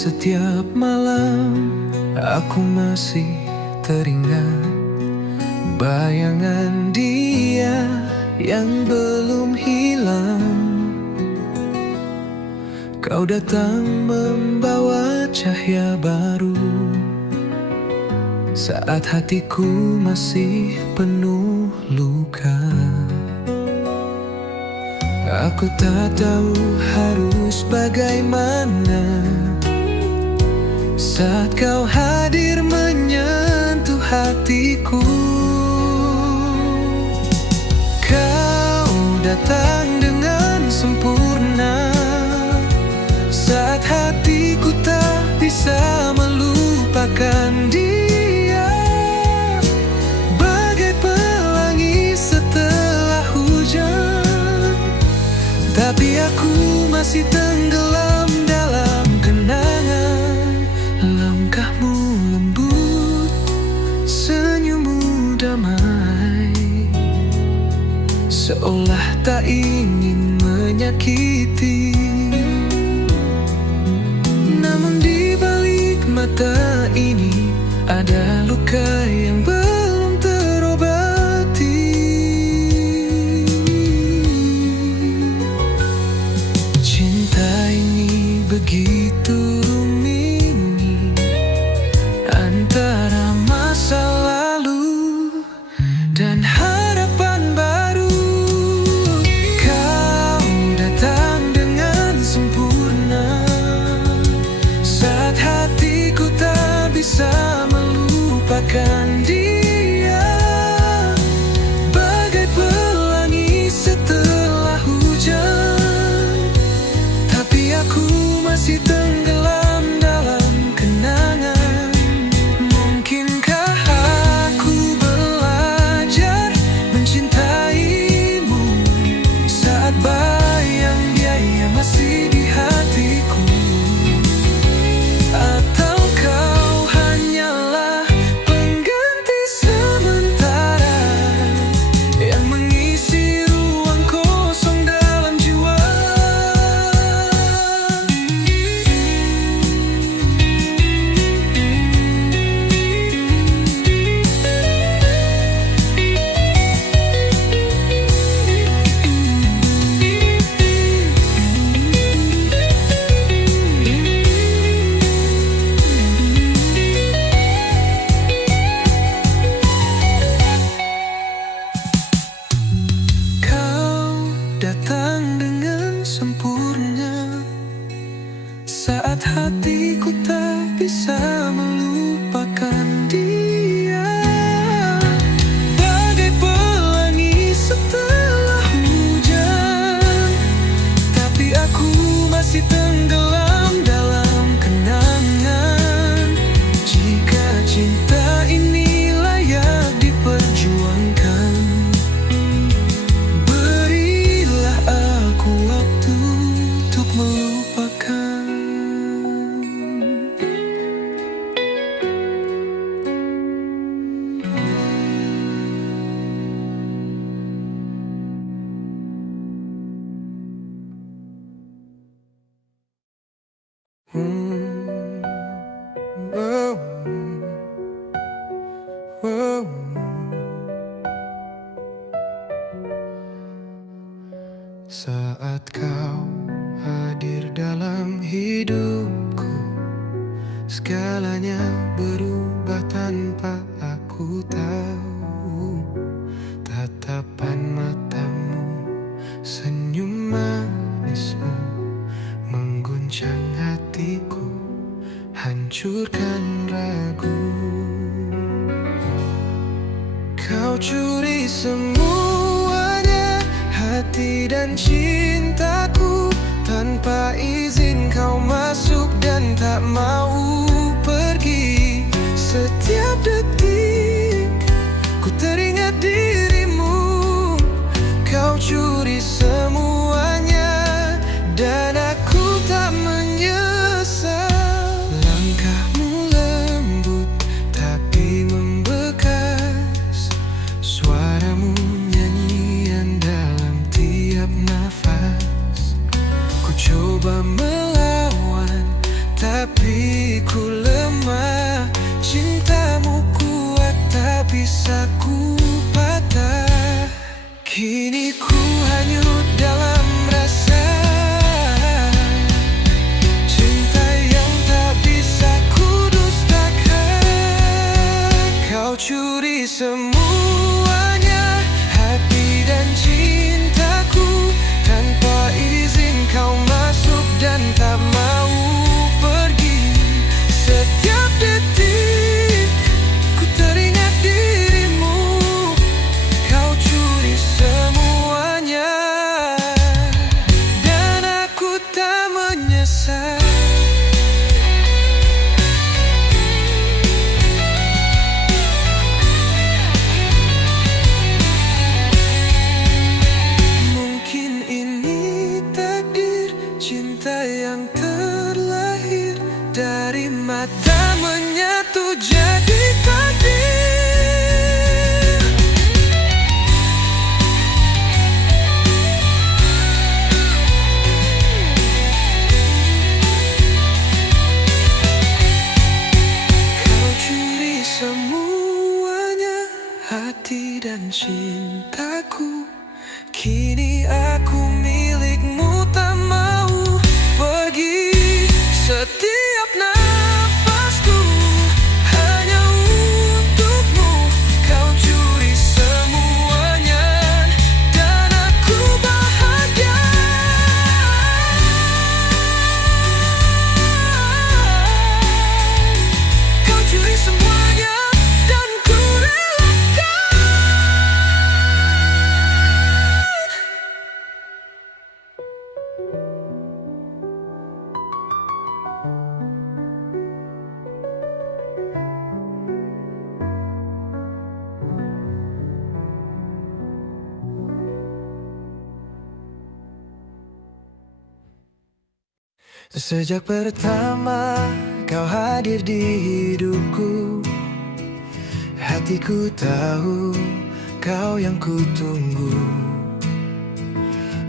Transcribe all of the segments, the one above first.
Setiap malam aku masih teringat bayangan dia yang belum hilang. Kau datang membawa cahaya baru saat hatiku masih penuh luka. Aku tak tahu harus bagaimana saat kau hadir menyentuh hatiku. Kau datang dengan sempurna saat hatiku tak bisa melupakan dia. Bagai pelangi setelah hujan, tapi aku masih tenggelam dalam kenangan. Langkahmu lembut, senyummu damai, seolah tak ingin menyakiti. Namun di balik mata ini ada luka yang belum terobati. Cinta ini begitu rumit antara masa lalu dan harapan baru. Kau datang dengan sempurna saat hatiku tak bisa melupakan dia. Bagai pelangi setelah hujan, tapi aku masih tenggelam dalam kenangan. Mungkinkah aku belajar mencintaimu saat bayang dia masih di hatiku? Atau kau hanyalah pengganti sementara yang mengisi ruang kosong dalam jiwa? Kau datang dengan sempurna saat hatiku tak bisa melupakan dia. Bagai pelangi setelah hujan, tapi aku masih tenggelam dalam kenangan. Jika cinta ini layak diperjuangkan, berilah aku waktu untuk melupakan. Oh, oh. Saat kau hadir dalam hidupku, segalanya berubah tanpa aku tahu. Tatapan matamu, senyum manismu mengguncang hatiku, hancurkan ragu. Kau curi semuanya, hati dan cintaku. Tanpa izin kau masuk dan tak mau pergi. Setiap detik ku teringat dirimu. Kau curi semuanya dan aku tak menyesal. Langkahmu lembut tapi membekas, suaramu nyanyian dalam tiap nafas. Ku coba melawan tapi Sejak pertama kau hadir di hidupku, hatiku tahu kau yang kutunggu.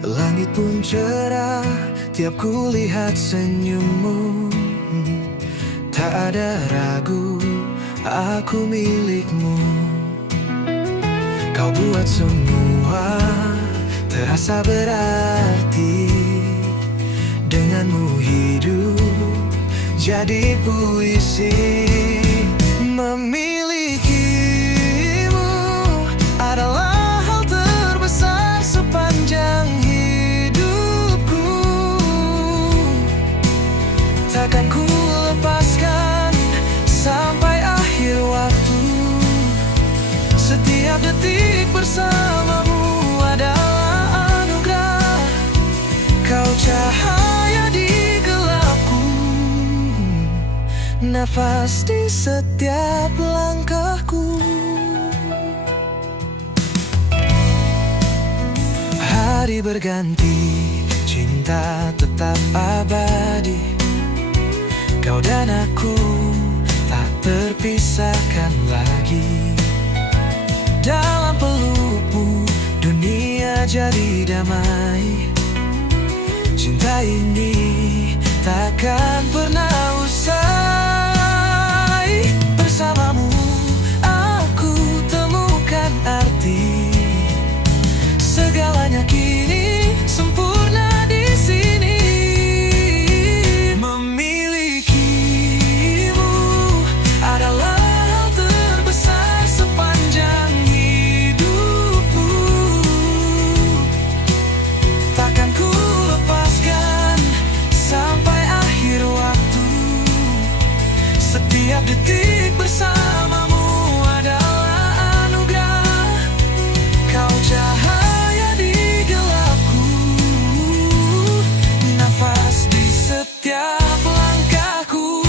Langit pun cerah tiap kulihat senyummu. Tak ada ragu, aku milikmu. Kau buat semua terasa berarti. Denganmu hidup jadi puisi. Memilikimu adalah hal terbesar sepanjang hidupku. Takkan ku lepaskan sampai akhir waktu. Setiap detik bersamamu adalah anugerah. Kau cahaya di gelapku, nafas di setiap langkahku. Hari berganti, cinta tetap abadi. Kau dan aku tak terpisahkan lagi. Dalam pelukmu dunia jadi damai. Cinta ini takkan pernah usai. Bersamamu aku temukan arti. Segalanya kini sempurna di sini. Memilikimu adalah hal terbesar sepanjang hidupku. Takkan ku lepaskan sampai akhir waktu. Setiap detik bersamamu adalah anugerah. Kau cahaya di gelapku, nafas di setiap langkahku.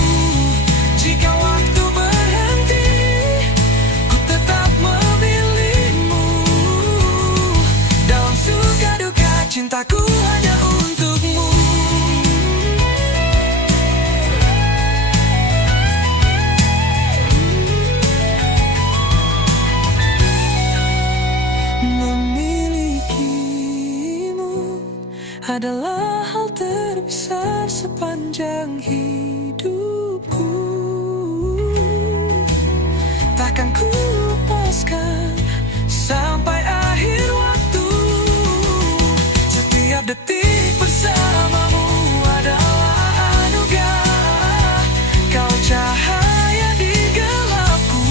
Jika waktu berhenti, ku tetap memilihmu. Dalam suka duka, cintaku hanya untukmu. Memilikimu adalah hal terbesar sepanjang hidupku. Takkan ku lepaskan sampai akhir waktu. Setiap detik bersamamu adalah anugerah. Kau cahaya di gelapku,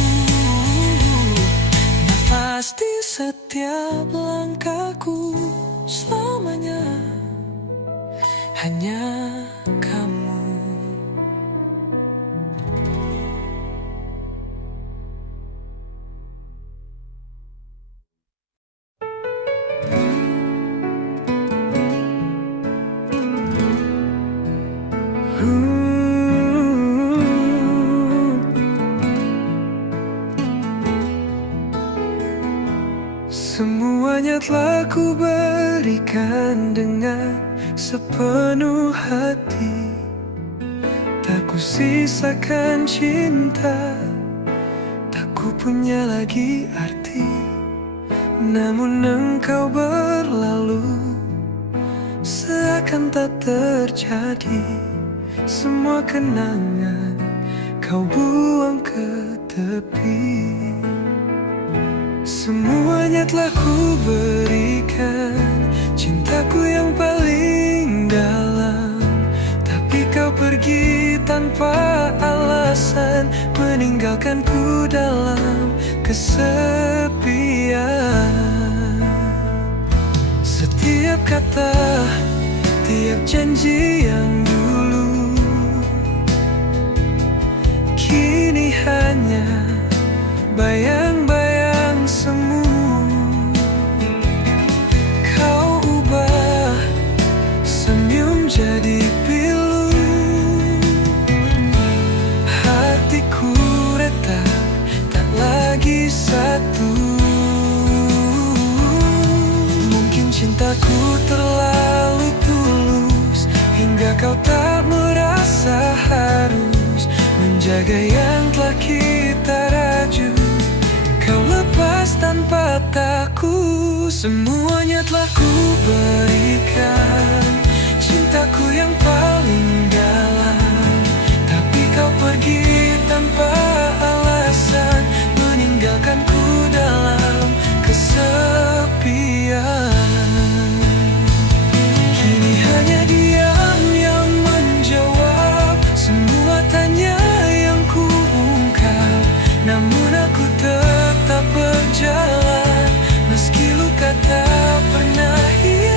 nafas di setiap langkahku. Selamanya hanya kamu. Semuanya telah ku berikan dengan sepenuh hati. Tak ku sisakan cinta, tak ku punya lagi arti. Namun engkau berlalu seakan tak terjadi. Semua kenangan kau buang ke tepi. Semuanya telah ku berikan, cintaku yang paling dalam. Tapi kau pergi tanpa alasan, meninggalkanku dalam kesepian. Setiap kata, tiap janji yang dulu, kini hanya bayang-bayang semu. Kau ubah senyum jadi pilu. Hatiku retak, tak lagi satu. Mungkin cintaku terlalu tulus hingga Apakah kau tak merasa harus menjaga yang telah kita raju? Kau lepas tanpa takut, semuanya telah ku berikan, cintaku yang paling dalam. Tapi kau pergi tanpa alasan, meninggalkanku dalam kesepian. Kini hanya diam yang menjawab semua tanya yang ku ungkap. Namun aku tetap berjalan, meski luka tak pernah hilang.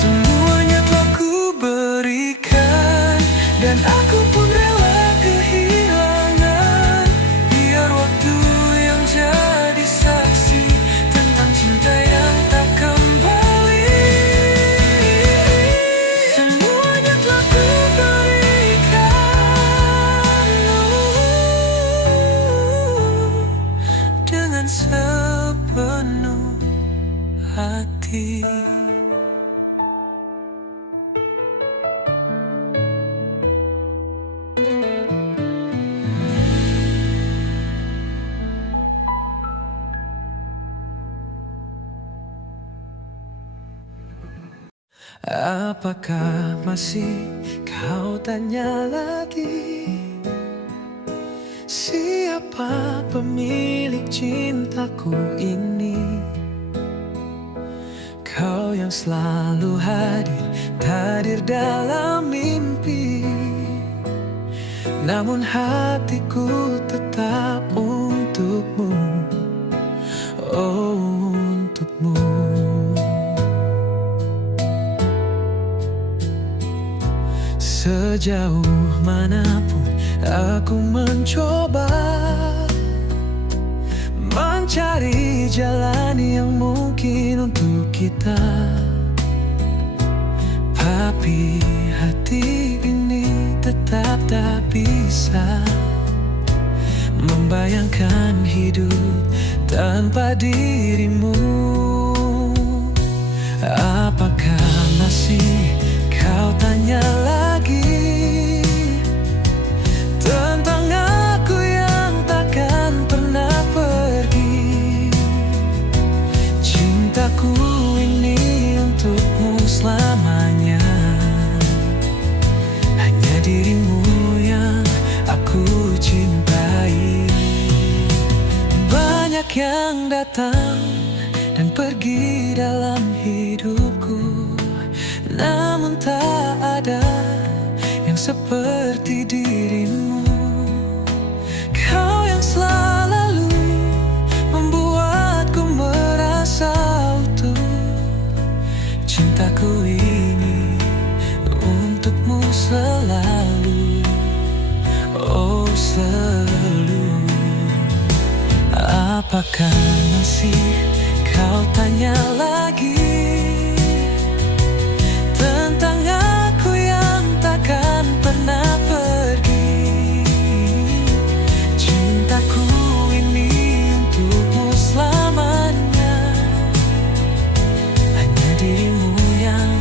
Semuanya telah ku berikan, dan aku pun rela kehilangan. Biar waktu yang jadi saksi tentang cinta yang tak kembali. Semuanya telah ku berikan, dengan sepenuh hati. Apakah masih kau tanya lagi, siapa pemilik cintaku ini? Kau yang selalu hadir dalam mimpi, namun hatiku tetap untukmu, oh untukmu. Sejauh manapun aku mencoba mencari jalan yang mungkin untuk kita, tapi hati ini tetap tak bisa membayangkan hidup tanpa dirimu. Apakah masih kau tanya lagi tentang aku yang takkan pernah pergi? Cintaku ini untukmu selamanya, hanya dirimu yang aku cintai. Banyak yang datang dan pergi dalam hidupku, namun tak ada yang seperti dirimu. Kau yang selalu membuatku merasa utuh. Cintaku ini untukmu selalu, oh selalu. Apakah masih kau tanya lagi tentang aku yang takkan pernah pergi? Cintaku ini untukmu selamanya, hanya dirimu yang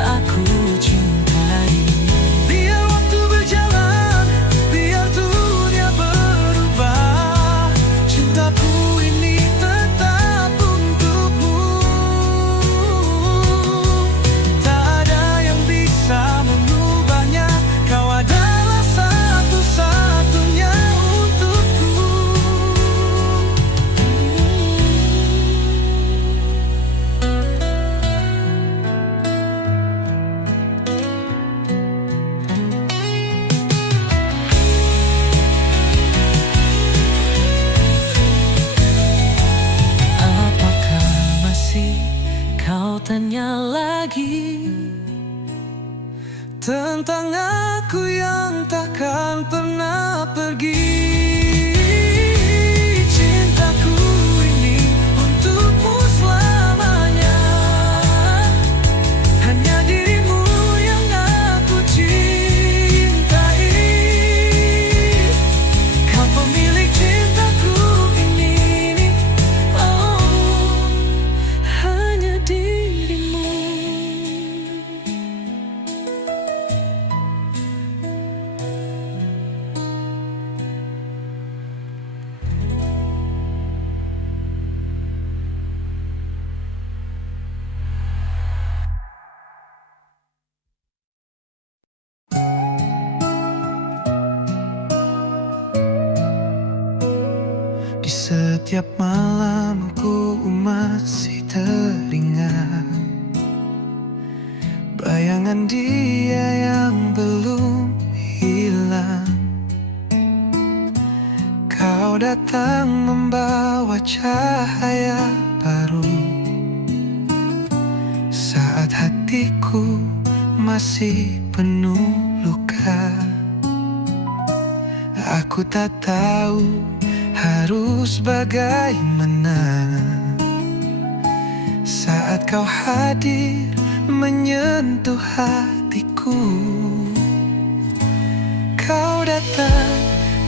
aku cintai. Biar waktu berjalan, biar dunia berubah, cintaku ini tetap untukmu. Tanya lagi tentang aku yang takkan pernah pergi. Cintaku ini untukmu selamanya, hanya dirimu Setiap malam ku masih teringat bayangan dia yang belum hilang. Kau datang membawa cahaya baru saat hatiku masih penuh luka. Aku tak tahu harus bagaimana saat kau hadir menyentuh hatiku. Kau datang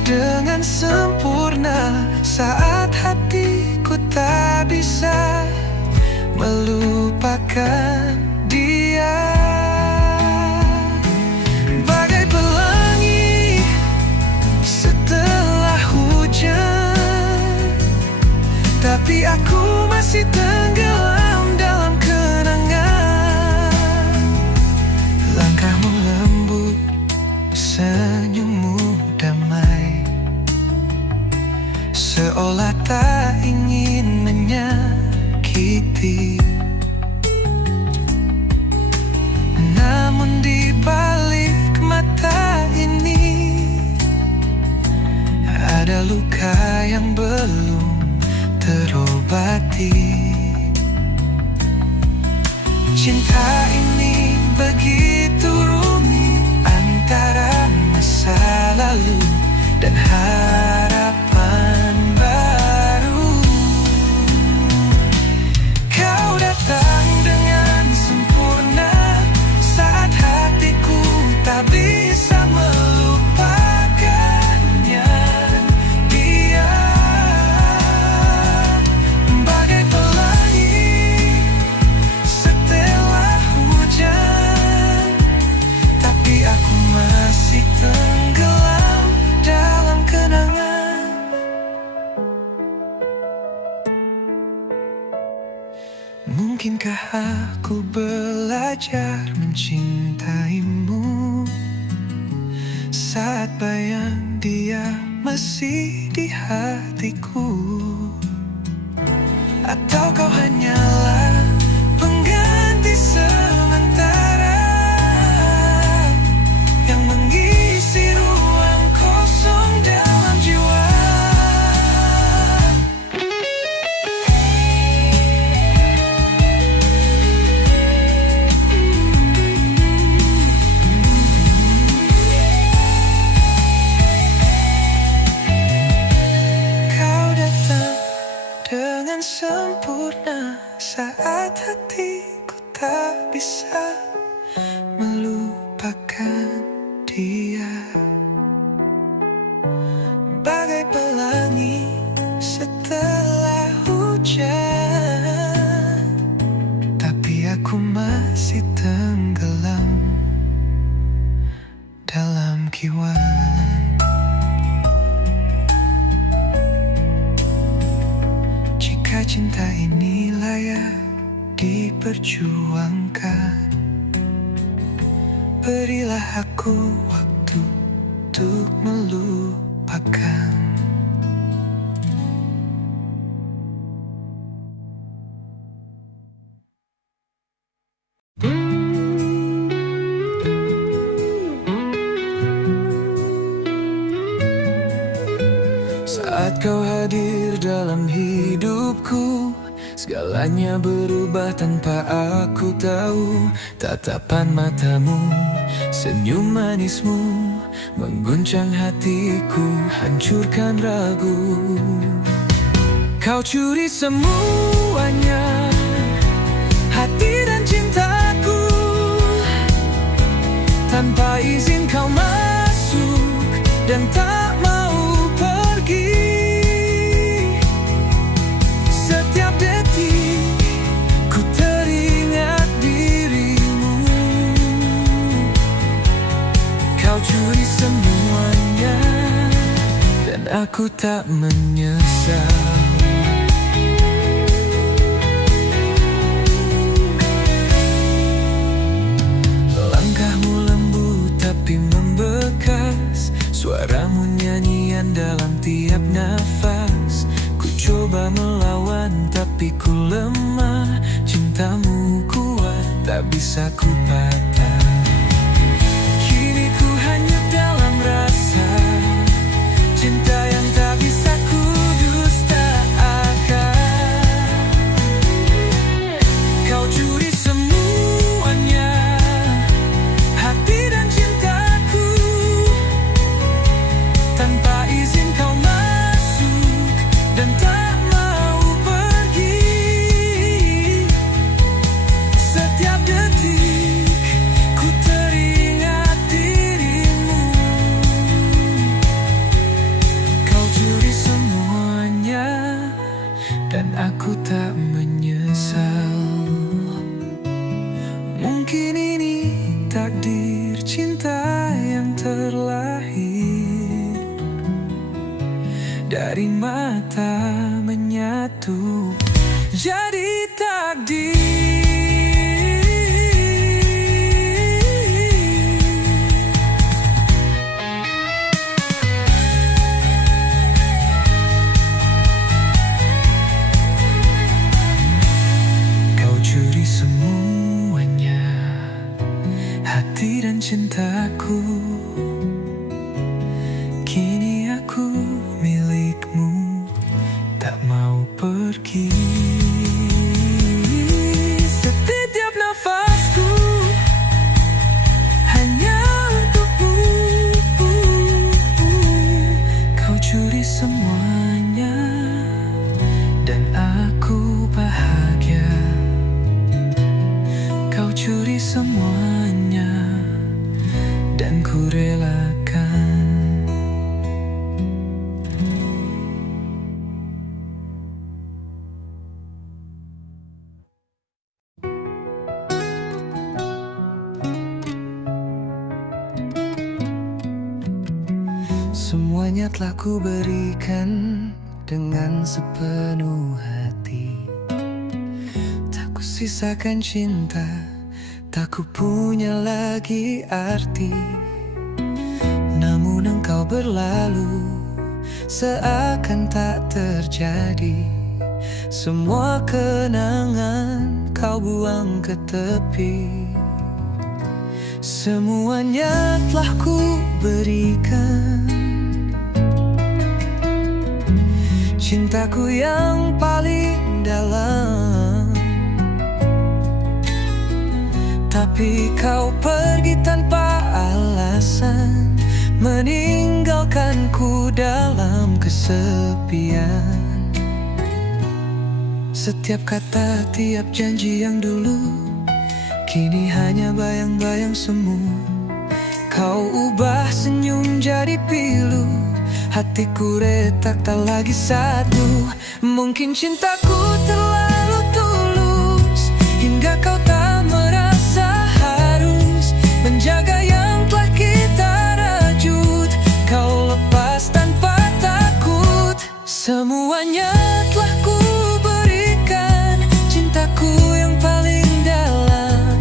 dengan sempurna saat hatiku tak bisa melupakan dia. Bagai pelangi setelah hujan, tapi aku masih tenggelam dalam kenangan. Langkahmu lembut, senyummu damai, seolah tak ingin menyakiti. Namun di balik mata ini ada luka yang belum terobati. Cinta ini begitu rumit antara masa lalu dan harapan baru. Kau datang dengan sempurna saat hatiku tak bisa melupakannya. Dia bagai pelangi setelah hujan, tapi aku masih tenggelam dalam kenangan. Mungkinkah aku belajar mencintaimu saat bayang dia masih di hatiku? Atau kau hanyalah pengganti sementara yang mengisi ruang kosong dalam jiwa? Kau datang dengan sempurna saat hatiku tak bisa melupakan dia. Bagai pelangi setelah hujan, tapi aku masih tenggelam dalam kiwan. Jika cinta ini layak diperjuangkan, berilah aku waktu untuk melupakan. Saat kau hadir dalam hidupku, segalanya berubah tanpa aku tahu. Tatapan matamu, senyum manismu mengguncang hatiku, hancurkan ragu. Kau curi semuanya, hati dan cintaku. Tanpa izin kau masuk dan tak mau pergi. Setiap detik ku teringat dirimu. Kau curi semuanya dan aku tak menyesal. Langkahmu lembut tapi membekas, suaramu nyanyian dalam tiap nafas. Ku coba coba melawan tapi ku lemah. Cintamu kuat, tak bisa ku patah. Kini ku hanyut dalam rasa cinta yang tak bisa ku dustakan. Kau curi semuanya, hati dan cintaku. Tanpa izin kau masuk dan tak mau pergi. Setiap detik ku teringat dirimu. Kau curi semuanya dan aku tak menyesal. Mungkin ini takdir cinta yang terlahir dari mata menyatu jadi takdir. Kau curi semuanya, hati dan cintaku. Kini aku milikmu, tak mau pergi. Setiap nafasku hanya untukmu. Kau curi semuanya dan aku bahagia. Kau curi semuanya dan ku relakan. Semuanya telah ku berikan dengan sepenuh hati. Tak ku sisakan cinta, tak ku punya lagi arti. Namun engkau berlalu seakan tak terjadi. Semua kenangan kau buang ke tepi. Semuanya telah ku berikan, cintaku yang paling dalam. Tapi kau pergi tanpa alasan, meninggalkanku dalam kesepian. Setiap kata, tiap janji yang dulu, kini hanya bayang-bayang semu. Kau ubah senyum jadi pilu, hatiku retak tak lagi satu. Mungkin cintaku terlalu tulus, hingga kau tak merasa harus menjaga yang telah kita rajut. Kau lepas tanpa takut. Semuanya telah ku berikan, cintaku yang paling dalam.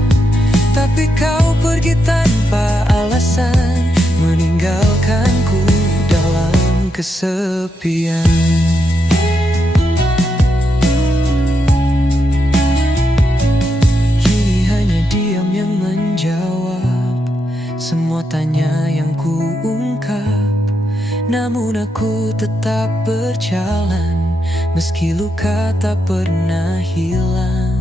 Tapi kau pergi tanpa alasan, meninggalkanku dalam kesepian. Kini hanya diam yang menjawab semua tanya yang ku ungkap. Namun aku tetap berjalan, meski luka tak pernah hilang.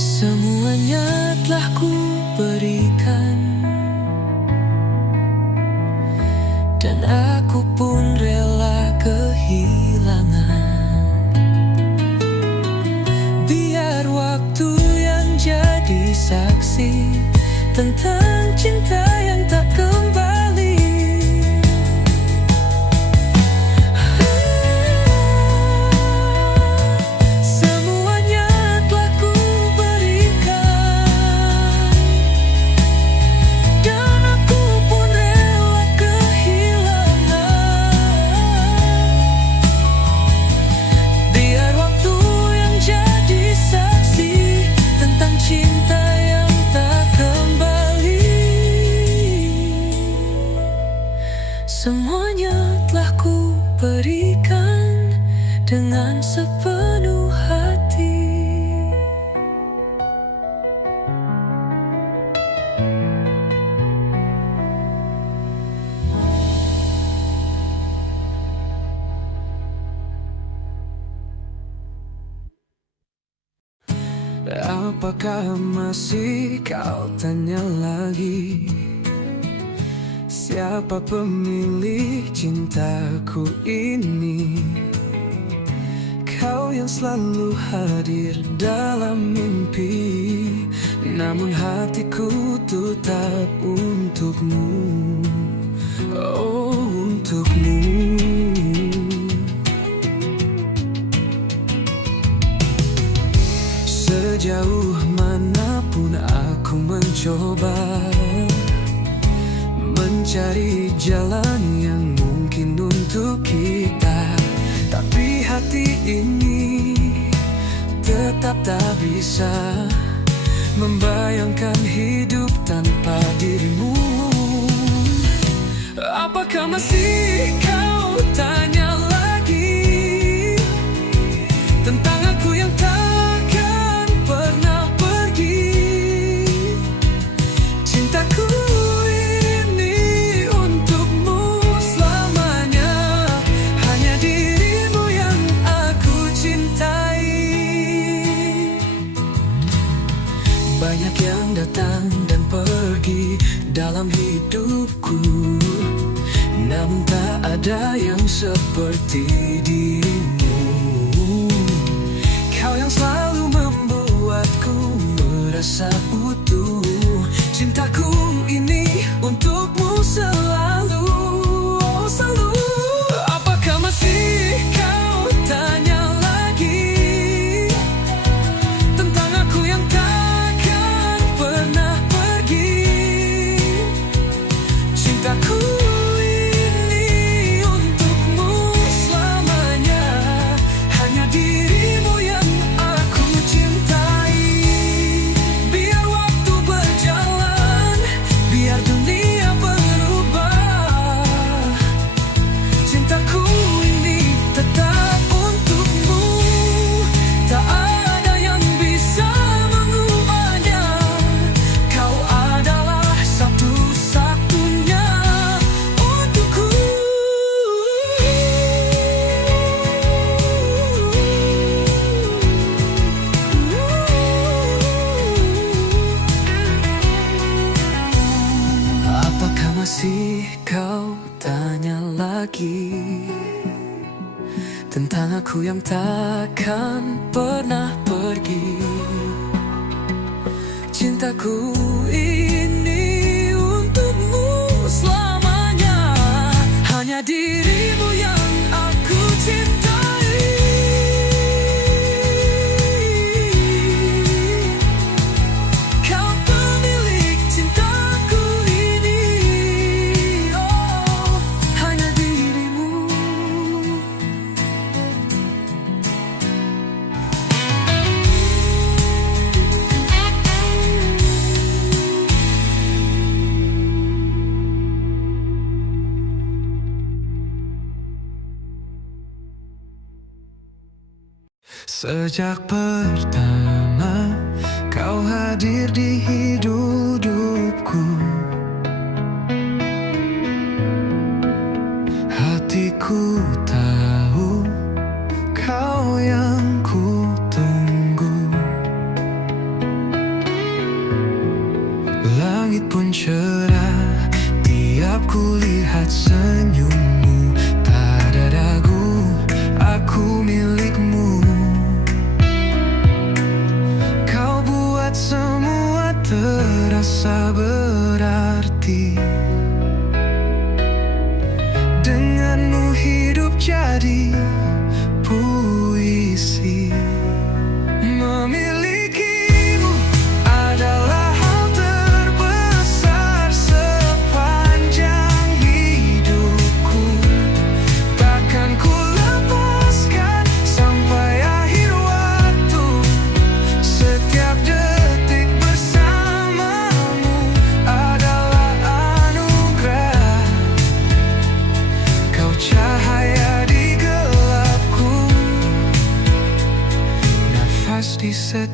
Semuanya telah ku berikan, dan aku pun rela kehilangan. Biar waktu yang jadi saksi tentang cinta yang tak kembali. Semuanya telah ku berikan, dan aku pun rela kehilangan. Biar dengan sepenuh hati. Apakah masih kau tanya lagi? Siapa pemilik cintaku ini? Kau yang selalu hadir dalam mimpi, namun hatiku tetap untukmu. Oh, untukmu. Sejauh manapun aku mencoba mencari jalan yang mungkin untuk kita, tapi hati ini tetap tak bisa membayangkan hidup tanpa dirimu. Apakah masih kau tanya lagi tentang aku yang takkan pernah pergi? Cintaku ini untukmu selamanya, hanya dirimu yang aku cintai. Banyak yang datang dan pergi dalam hidupku, namun tak ada yang seperti dirimu. Kau yang selalu membuatku merasa utuh. Cintaku ini untukmu selalu, oh selalu. Apakah masih kau tanya lagi tentang aku yang takkan pernah pergi? Cintaku ini untukmu selamanya, hanya dirimu yang aku cintai. Biar waktu berjalan, biar dunia berubah, cintaku ini tetap untukmu. Tak ada yang bisa mengubahnya. Kau adalah satu-satunya untukku. Apakah masih kau tanya lagi tentang aku yang takkan pernah pergi? Cintaku ini untukmu selamanya, hanya dirimu yang aku cintai. Kau pemilik cintaku ini, oh hanya dirimu. Sejak pertama kau hadir di hidupku, hatiku tahu kau yang ku tunggu. Langit pun cerah tiap ku lihat senyummu. Tak ada ragu, aku milikmu. Kau buat semua terasa berarti. Denganmu hidup jadi puisi. Memilikimu adalah hal terbesar sepanjang hidupku.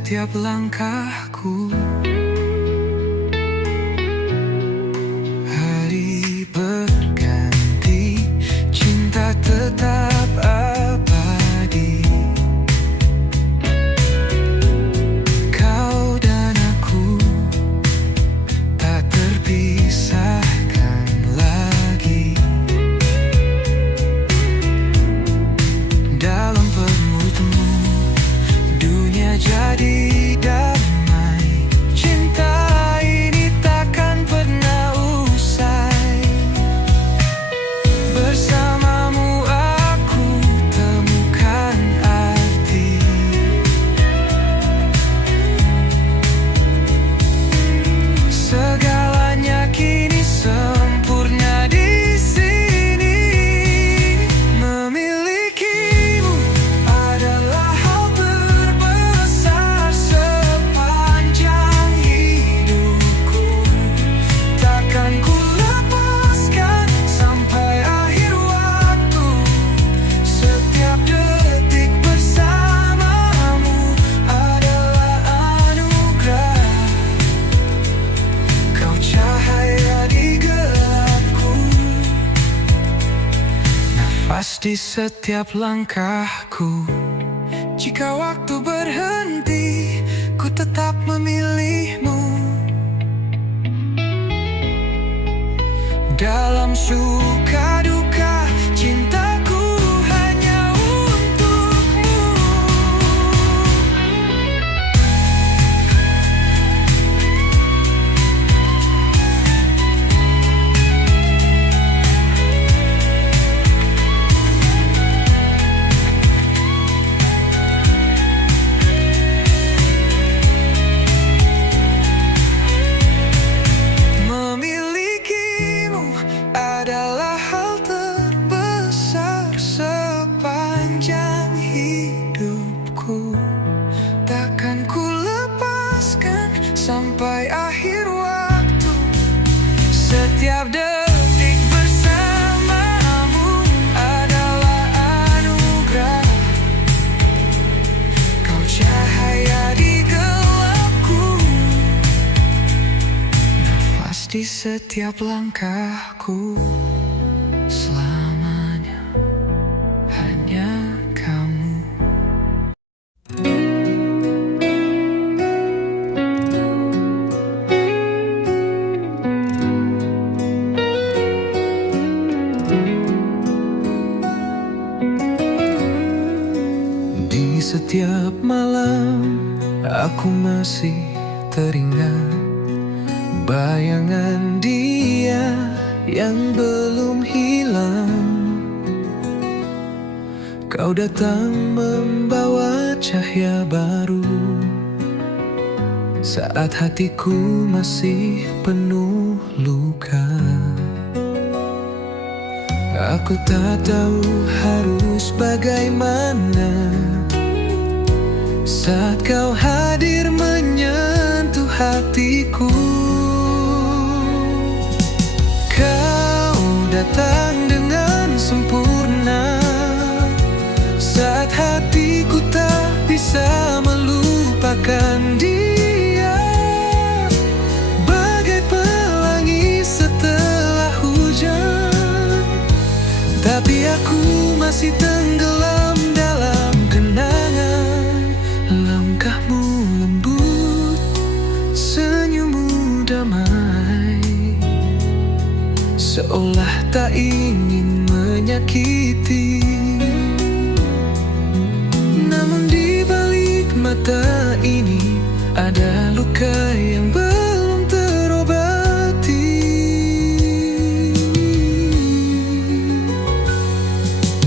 setiap langkahku. Hari berganti, cinta tetap abadi. Kau dan aku tak terpisahkan lagi. Dalam permutumu dunia jadi damai. Cinta ini takkan pernah usai. Bersamamu aku temukan arti. Segalanya kini sempurna di sini. Memilikimu adalah hal terbesar sepanjang hidupku. Takkan ku lepaskan sampai akhir waktu. Setiap detik bersamamu adalah anugerah. Kau cahaya di gelapku, nafas di setiap langkahku. Jika waktu berhenti, ku tetap memilihmu. Dalam suka duka, cintaku hanya untukmu. Memilikimu adalah hal terbesar sepanjang hidupku. Takkan ku lepaskan sampai akhir waktu. Setiap detik bersamamu adalah anugerah. Kau cahaya di gelapku, nafas di setiap langkahku. Selamanya hanya kamu. Di setiap malam aku masih teringat bayangan dia yang belum hilang. Kau datang membawa cahaya baru saat hatiku masih penuh luka. Aku tak tahu harus bagaimana saat kau hadir menyentuh hatiku. Kau datang dengan sempurna saat hatiku tak bisa melupakan dia. Bagai pelangi setelah hujan, tapi aku masih tenggelam dalam kenangan. Langkahmu lembut, senyummu damai, seolah tak ingin menyakiti. Namun di balik mata ini ada luka yang belum terobati.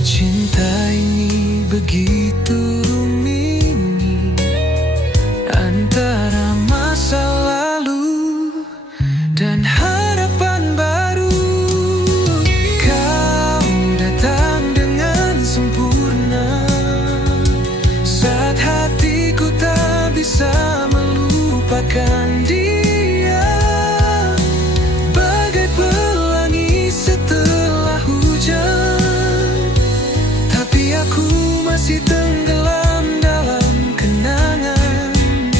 Cinta ini begitu rumit antara masa lalu dan harapan baru. Kau datang dengan sempurna saat hatiku tak bisa melupakan dia. Bagai pelangi setelah hujan, tapi aku masih tenggelam dalam kenangan.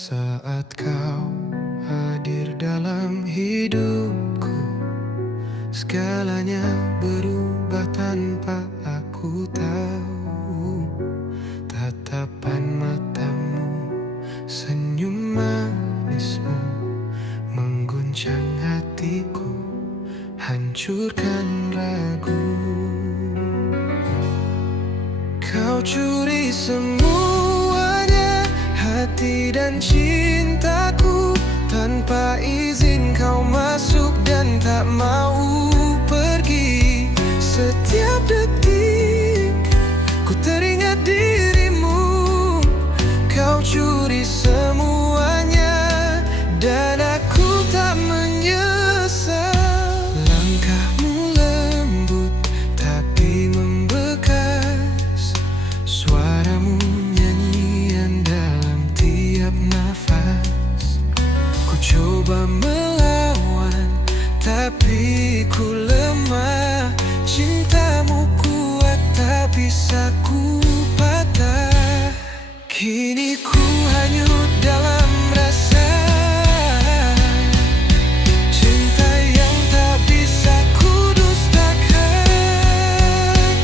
Saat kau hadir dalam hidupku, segalanya berubah tanpa aku tahu. Tatapan matamu, senyum manismu mengguncang hatiku, hancurkan ragu. Kau curi semuanya, hati dan cintaku. Tanpa izin kau masuk dan tak mau pergi. Setiap detik ku teringat dirimu. Kau curi semuanya dan aku tak menyesal. Langkahmu lembut tapi membekas, suaramu nyanyian dalam tiap nafas. Ku coba melawan tapi ku lemah. Cintamu kuat tak bisa ku patah. Kini ku hanyut dalam rasa cinta yang tak bisa ku dustakan.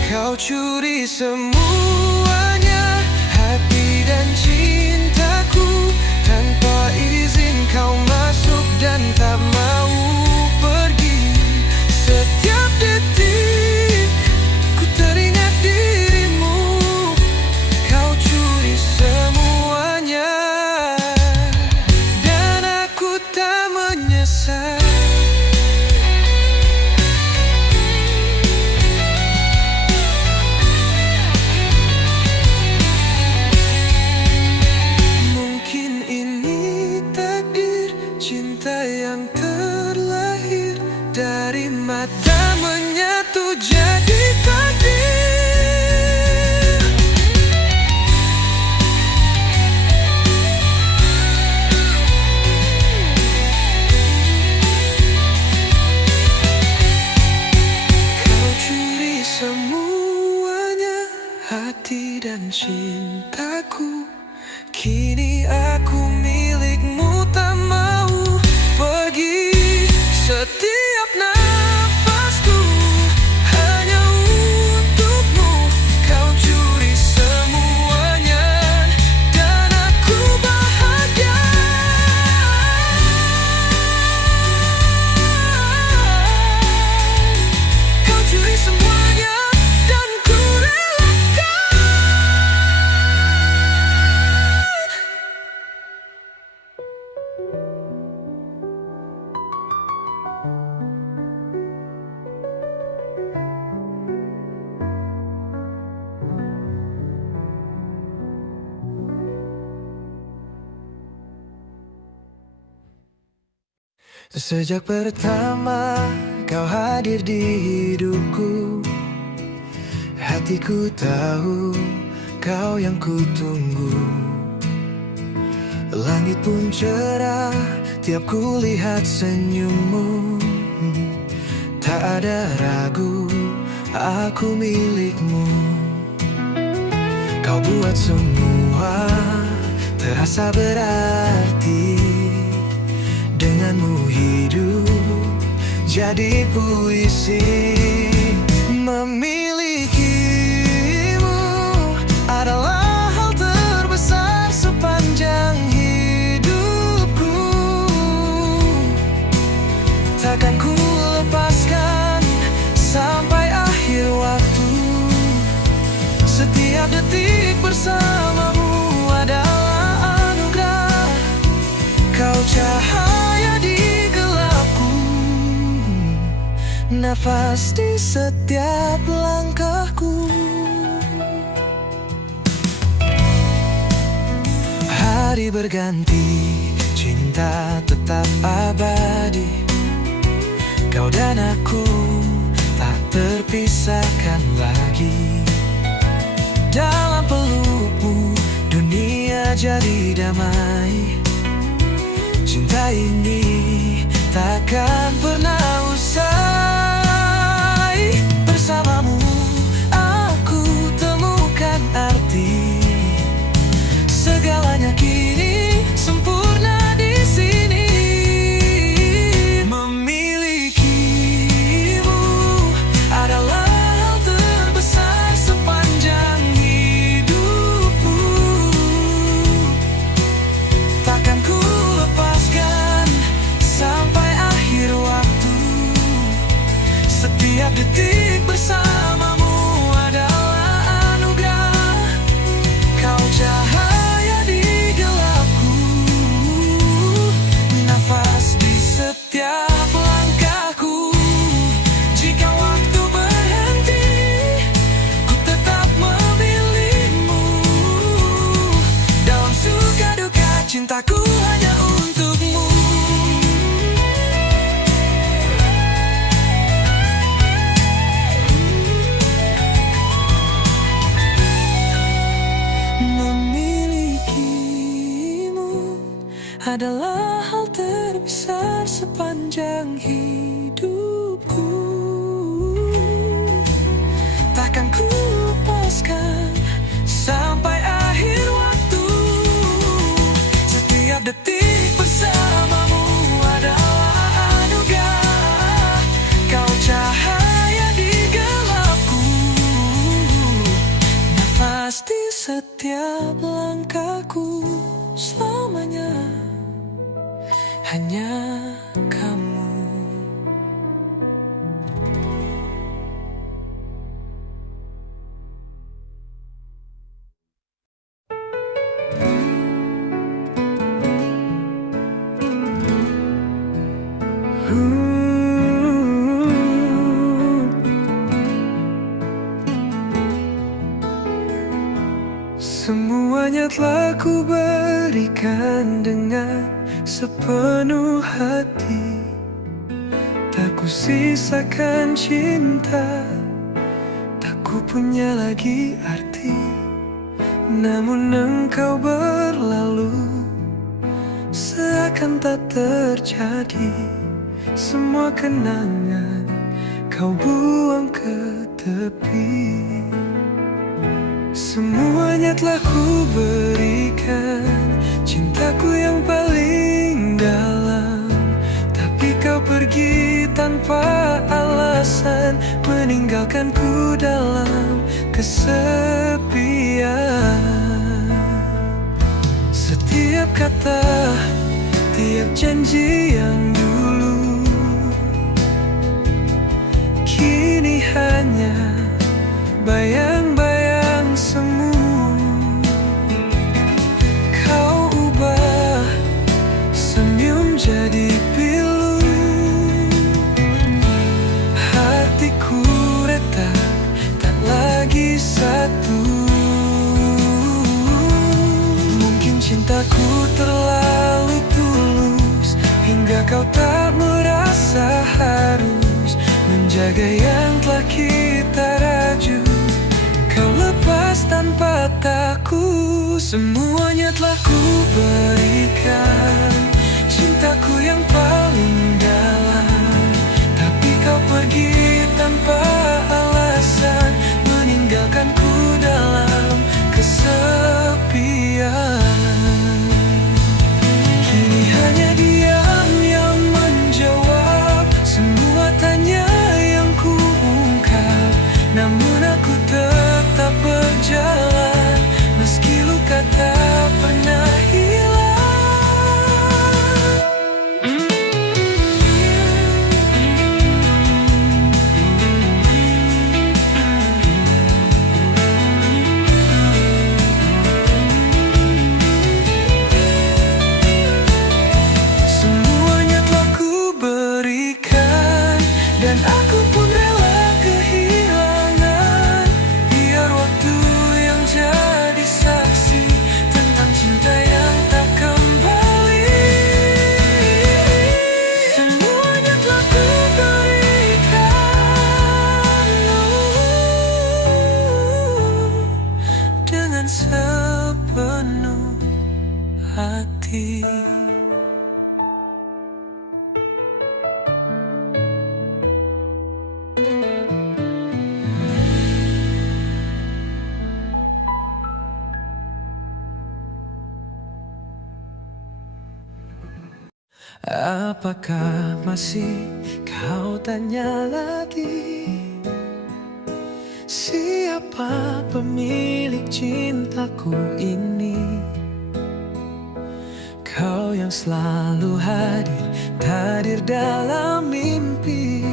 Kau curi semuanya, hati dan cintaku. Tanpa izin kau masuk dan tak mau pergi. Setiap detik ku teringat dirimu. Kau curi semuanya dan aku tak menyesal. Mungkin ini takdir, cinta yang terlahir dari mata menyatu jadi takdir. Kau curi semuanya, hati dan cintaku. Kini aku milikmu, tak mau pergi. Setiap nafasku hanya untukmu. Kau curi semuanya dan aku bahagia. Kau curi semuanya dan ku relakan. Sejak pertama kau hadir di hidupku, hatiku tahu kau yang kutunggu. Langit pun cerah tiap ku lihat senyummu. Tak ada ragu, aku milikmu. Kau buat semua terasa berarti. Denganmu hidup jadi puisi. Memilikimu adalah hal terbesar sepanjang hidupku. Takkan ku lepaskan sampai akhir waktu. Setiap detik bersamamu adalah anugerah. Kau cahaya di gelapku, nafas di setiap langkahku. Hari berganti, cinta tetap abadi. Kau dan aku tak terpisahkan lagi. Dalam pelukmu dunia jadi damai. Cinta ini takkan pernah usai. Bersamamu aku temukan arti. Segalanya kini sempurna. cintaku hanya untukmu. Memilikimu adalah hal terbesar sepanjang hidupku. Takkan ku lepaskan sampai akhir waktu. Setiap detik bersamamu adalah anugerah. Kau cahaya di gelapku, nafas di setiap langkahku. Selamanya hanya kamu. Semuanya telah ku berikan dengan sepenuh hati. Tak ku sisakan cinta, tak ku punya lagi arti. Namun engkau berlalu seakan tak terjadi. Semua kenangan kau buang ke tepi. Semuanya telah ku berikan, cintaku yang paling dalam. Tapi kau pergi tanpa alasan, meninggalkanku dalam kesepian. Setiap kata, tiap janji yang dulu, kini hanya bayang-bayang semu. Kau ubah senyum jadi pilu, hatiku retak, tak lagi satu. Mungkin cintaku terlalu tulus, hingga kau tak merasa harus menjaga yang telah kita raju. Kau lepas tanpa takut. Semuanya telah ku berikan, cintaku yang paling dalam. Tapi kau pergi tanpa alasan, meninggalkanku dalam kesepian. Kini hanya diam yang menjawab semua tanya yang ku ungkap. Namun aku tetap berjalan, meski luka tak pernah hilang. Semuanya telah ku berikan, dan aku pun rela kehilangan. Biar waktu yang jadi saksi tentang cinta yang tak kembali. Semuanya telah ku berikan, dengan sepenuh hati. Apakah masih kau tanya lagi, siapa pemilik cintaku ini? Kau yang selalu hadir dalam mimpi.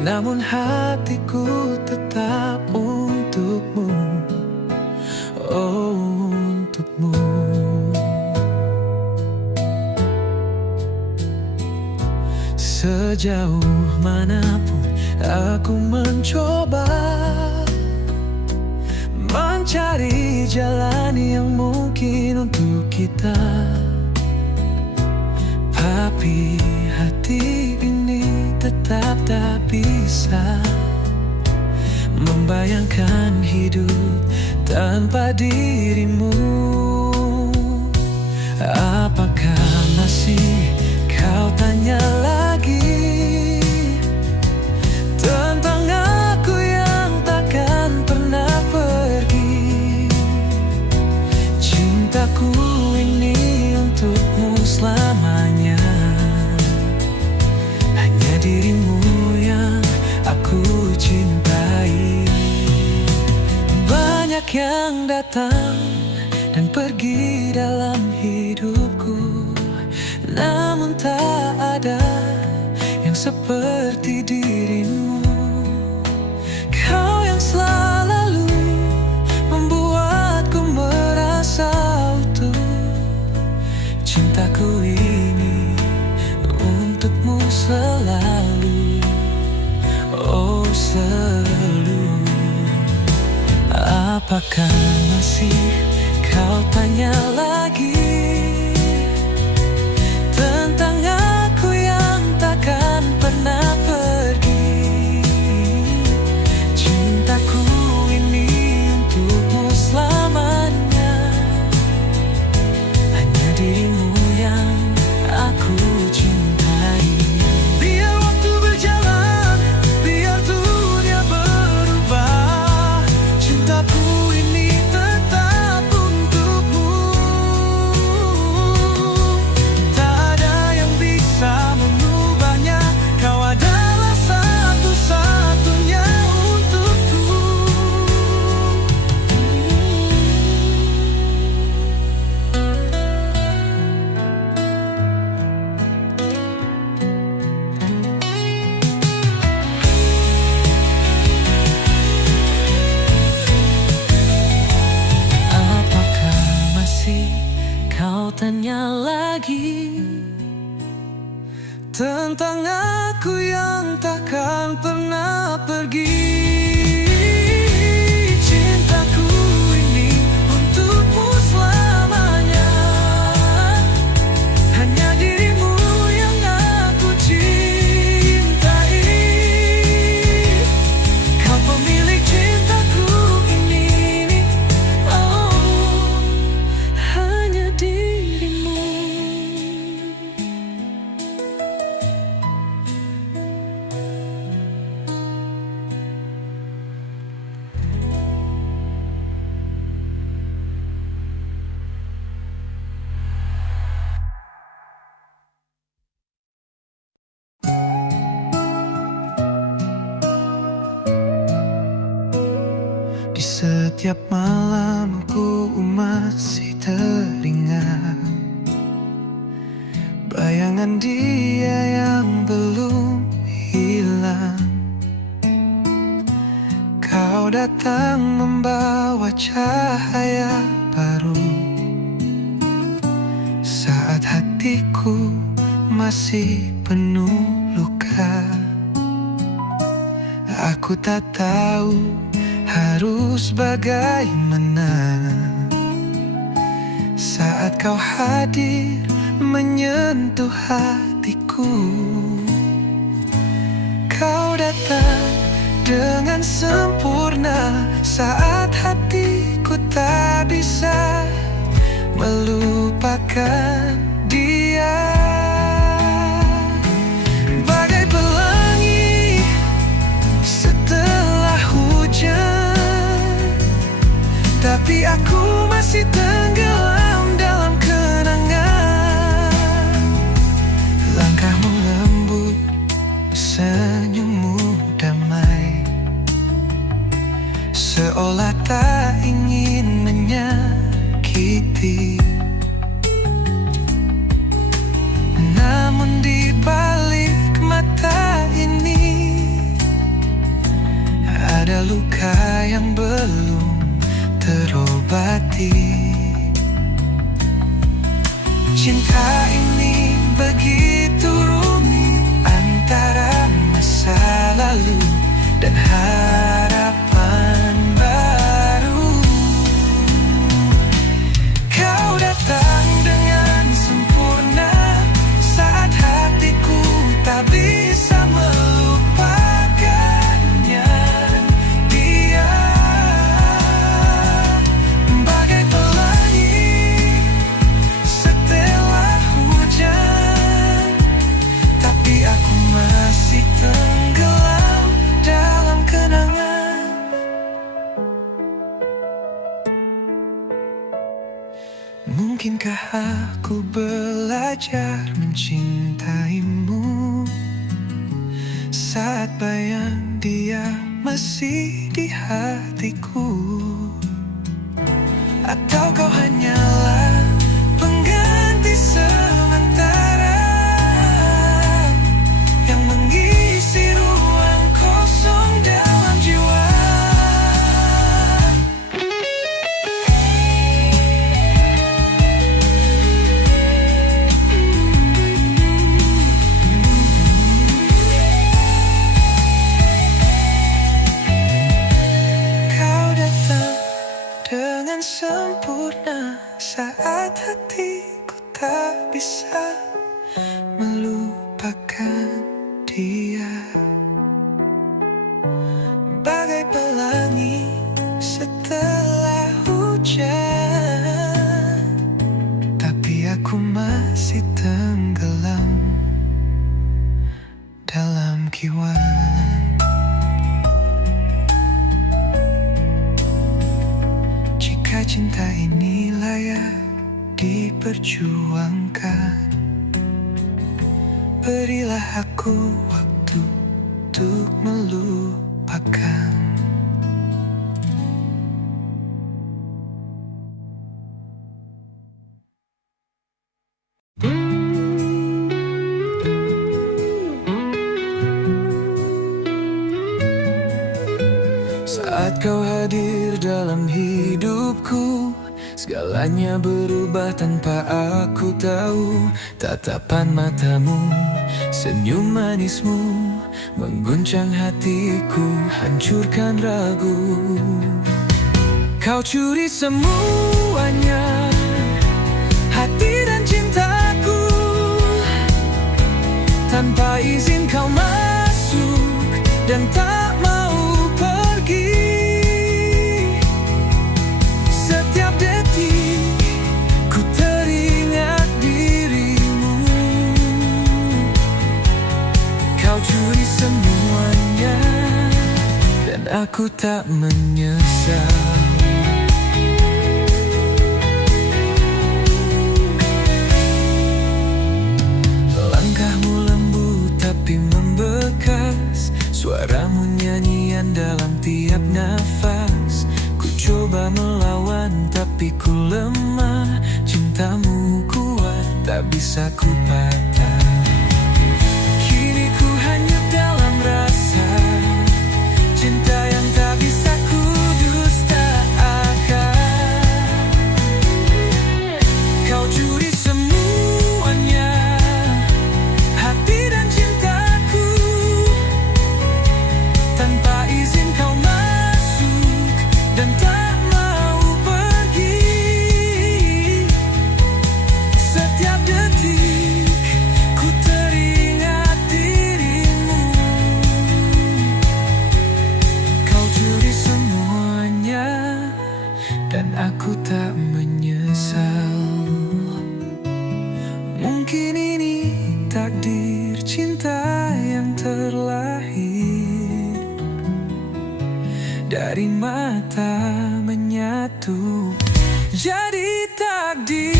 Namun hatiku tetap untukmu, oh untukmu. Sejauh manapun aku mencoba mencari jalan yang mungkin untuk kita kita. Tapi hati ini tetap tak bisa membayangkan hidup tanpa dirimu. Apakah masih kau tanya lagi tentang aku yang takkan pernah pergi? Cintaku ini untukmu selamanya. Hanya dirimu yang aku cintai. Banyak yang datang dan pergi dalam hidupku, namun tak ada yang seperti dirimu. Kau yang selalu membuatku merasa utuh. Cintaku ini untukmu selalu, oh selalu. Apakah masih kau tanya lagi tentang aku yang takkan pernah pergi? Cintaku ini untukmu selamanya. Hanya dirimu yang aku cintai. Biar waktu berjalan, biar dunia berubah, cintaku ini tetap untukmu. Tak ada yang bisa mengubahnya. Kau adalah satu-satunya untukku. Apakah masih kau tanya lagi tentang aku yang takkan pernah pergi? Cintaku ini untukmu selamanya. Hanya dirimu yang aku cintai. Kau pemilik cintaku ini, oh, hanya dirimu. Di setiap malam ku masih teringat bayangan dia yang belum hilang. Kau datang membawa cahaya baru saat hatiku masih penuh luka. Aku tak tahu harus bagaimana saat kau hadir menyentuh hatiku. Kau datang dengan sempurna saat hatiku tak bisa melupakan dia. Bagai pelangi setelah hujan, tapi aku masih tenggelam dalam kenangan. Langkahmu lembut, senyummu damai, seolah tak ingin menyakiti. Namun di balik mata ini ada luka yang belum terobati. Cinta ini begitu rumit antara masa lalu dan harapan baru. Kau datang dengan Mungkinkah aku belajar mencintaimu saat bayang dia masih di hatiku? Atau kau hanyalah pengganti sementara yang mengisi ruang kosong dalam jiwa? Kau datang dengan sempurna saat hatiku tak bisa melupakan dia. Bagai pelangi setelah hujan, tapi aku masih tenggelam dalam kiwan. Jika cinta ini layak diperjuangkan, berilah aku waktu untuk melupakan. Saat kau hadir dalam hidupku, segalanya berubah tanpa aku tahu. Tatapan matamu, senyum manismu mengguncang hatiku, hancurkan ragu. Kau curi semuanya, hati dan cintaku. Tanpa izin kau masuk dan tak mau pergi. Setiap detik ku teringat dirimu. Kau curi semuanya dan aku tak menyesal. Langkahmu lembut tapi membekas, suaramu nyanyian dalam tiap nafas. Ku coba melawan tapi ku lemah, cintamu kuat tak bisa ku patah. Kini ku hanyut dalam rasa cinta yang tak bisa ku dustakan. Kau curi semuanya, hati dan cintaku. Tanpa izin kau masuk dan tak mau pergi. Setiap detik ku teringat dirimu. Kau curi semuanya dan aku tak menyesal. Mungkin ini takdir cinta yang terlahir dari mata menyatu jadi takdir.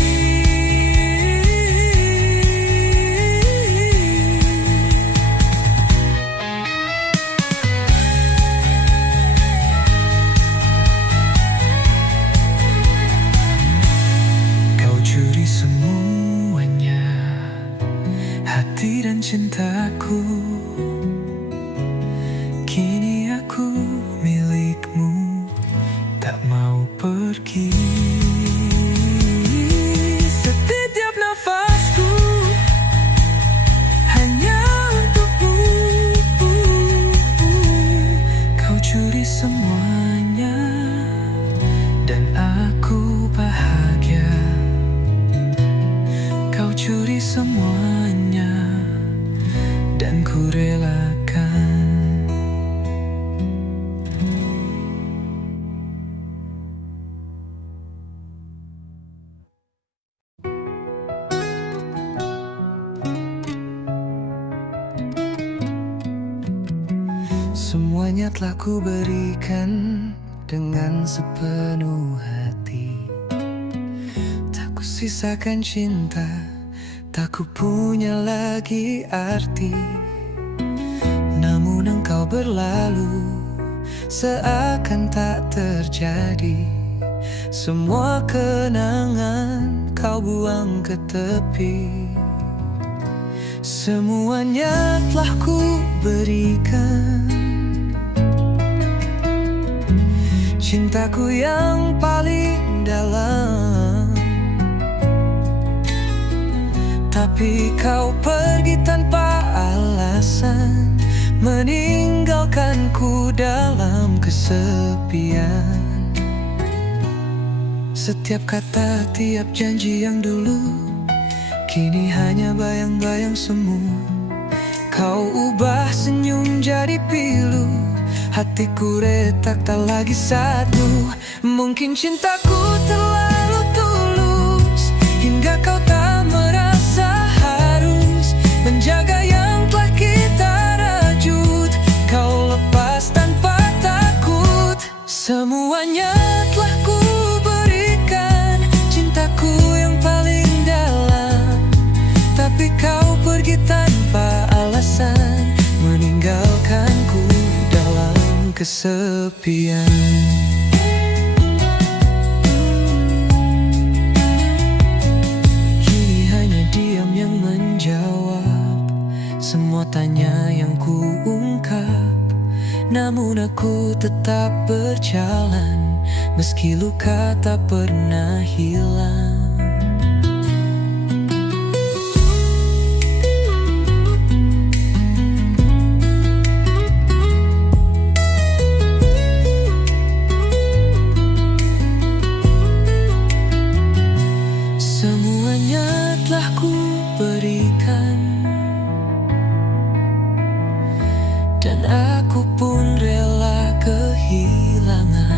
Kau curi semuanya, hati dan cintaku. Kini aku milikmu, tak mau pergi. Setiap nafasku hanya untukmu. Kau curi semuanya dan aku bahagia. Kau curi semuanya dan ku relakan. Semuanya telah ku berikan dengan sepenuh hati. Tak ku sisakan cinta, tak ku punya lagi arti. Namun engkau berlalu, seakan tak terjadi. Semua kenangan kau buang ke tepi. Semuanya telah ku berikan, cintaku yang paling dalam. Tapi kau pergi tanpa alasan, meninggalkanku dalam kesepian. Setiap kata, tiap janji yang dulu, kini hanya bayang-bayang semu. Kau ubah senyum jadi pilu, hatiku retak tak lagi satu. Mungkin cintaku terlalu tulus, hingga kau tak merasa harus menjaga yang telah kita rajut. Kau lepas tanpa takut. Semuanya telah ku berikan, cintaku yang paling dalam. Tapi kau pergi tanpa alasan, meninggalkanku dalam kesepian. Kini hanya diam yang menjawab semua tanya yang ku ungkap. Namun aku tetap berjalan, meski luka tak pernah hilang. Semuanya telah ku berikan, dan aku pun rela kehilangan.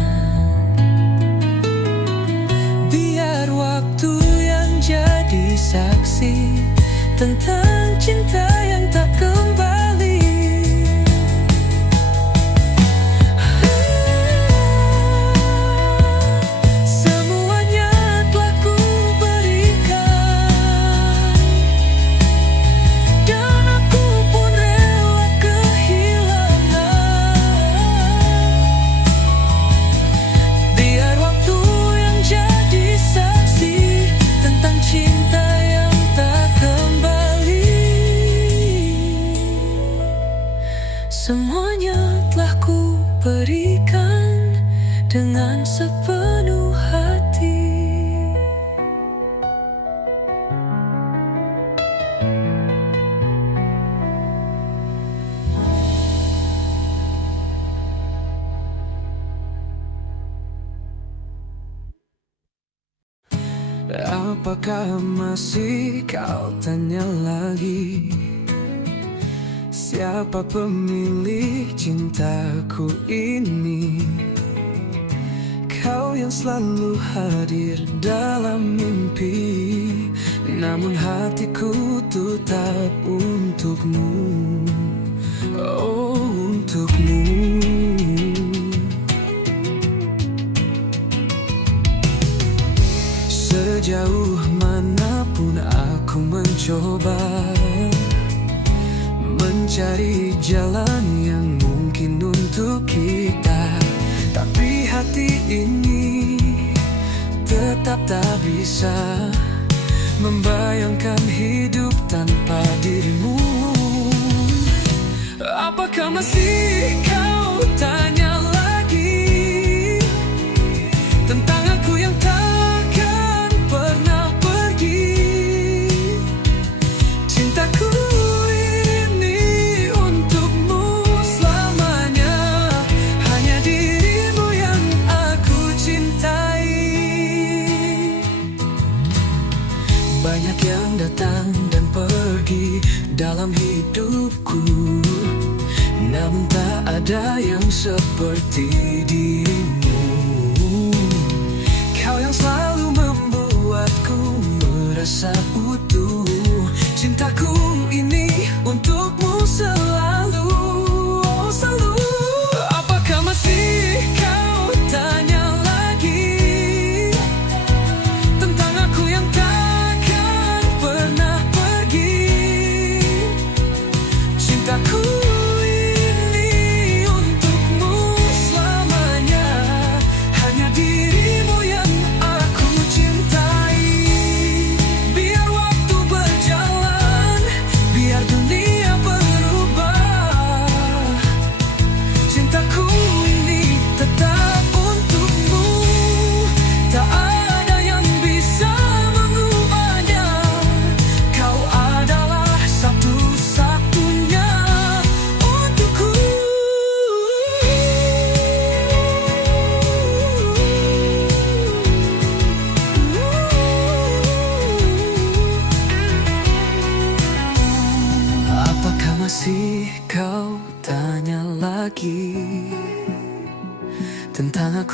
Biar waktu yang jadi saksi tentang cinta yang tak kembali. Semuanya telah ku berikan, dan aku pun rela kehilangan. Biar waktu yang jadi saksi tentang cinta yang tak kembali. Semuanya telah ku berikan dengan sepenuh hati. Apakah masih kau tanya lagi, siapa pemilik cintaku ini? Kau yang selalu hadir dalam mimpi, namun hatiku tetap untukmu. Oh, untukmu. Sejauh manapun aku mencoba mencari jalan yang mungkin untuk kita, tapi hati ini tetap tak bisa membayangkan hidup tanpa dirimu. Apakah masih kau tanya lagi tentang aku yang takkan pernah pergi? Cintaku ini untukmu selamanya, hanya dirimu yang aku cintai. Banyak yang datang dan pergi dalam hidupku, namun tak ada yang seperti dirimu. Kau yang selalu membuatku merasa utuh. Cintaku ini untukmu selalu, oh selalu. Apakah masih kau tanya lagi tentang aku yang tak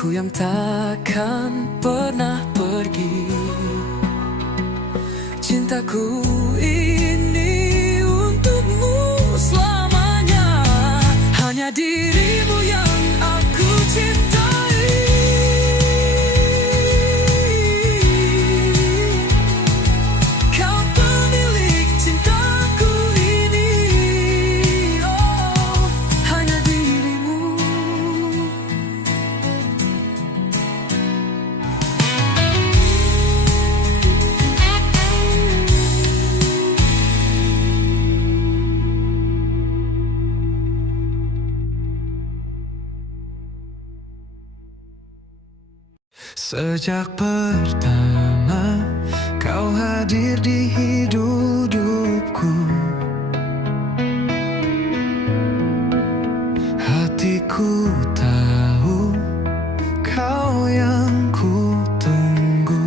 Aku yang takkan pernah pergi. Cintaku ini untukmu selamanya. Hanya dirimu yang aku cintai. Kau pemilik cintaku ini. Oh, hanya dirimu. Sejak pertama kau hadir di hidupku, hatiku tahu kau yang ku tunggu.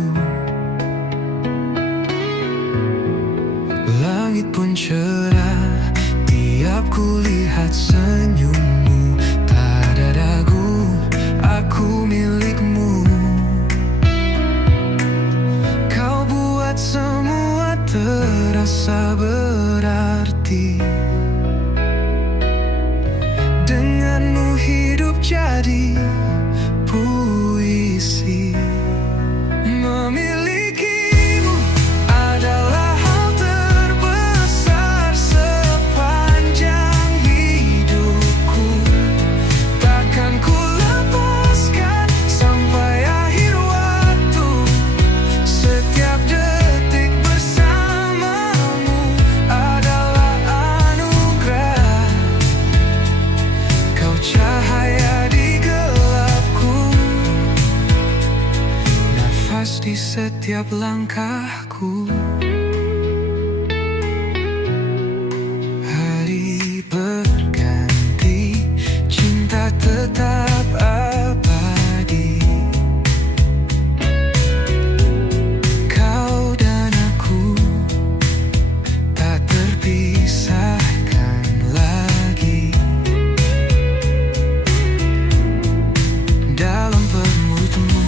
Langit pun cerah tiap ku lihat senyummu. Tak ada ragu, aku milikmu. Semua terasa berarti. Denganmu hidup jadi puisi. Memilikimu adalah hal terbesar sepanjang hidupku. Takkan ku lepaskan sampai akhir waktu. Setiap di setiap langkahku. Hari berganti, cinta tetap abadi. Kau dan aku tak terpisahkan lagi. Dalam permutumu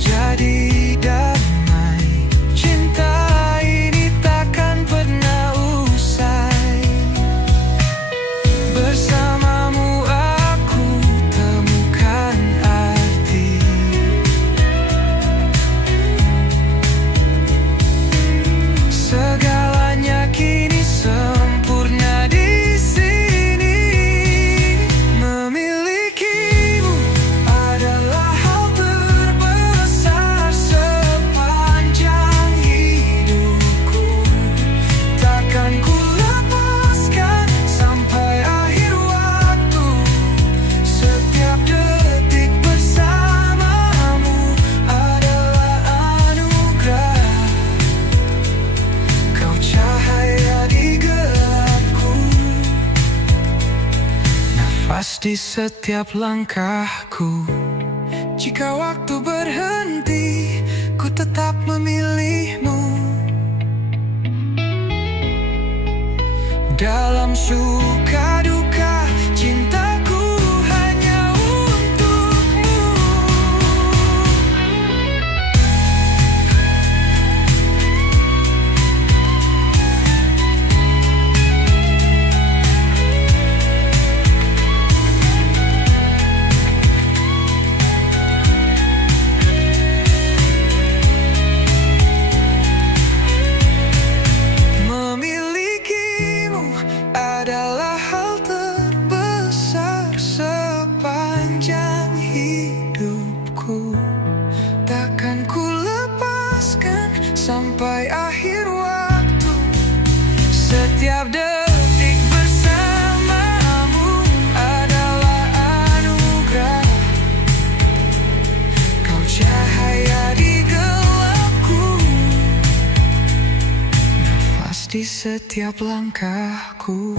jadi damai. Cinta ini takkan pernah usai. Bersamamu aku temukan arti. Segalanya kini sempurna di sini. Memilikimu adalah di setiap langkahku. Jika waktu berhenti, ku tetap memilihmu. Dalam suka duka, cintaku hanya untukmu. Adalah hal terbesar sepanjang hidupku. Takkan ku lepaskan sampai akhir waktu. Setiap detik bersamamu adalah anugerah. Kau cahaya di gelapku, nafas di setiap langkahku.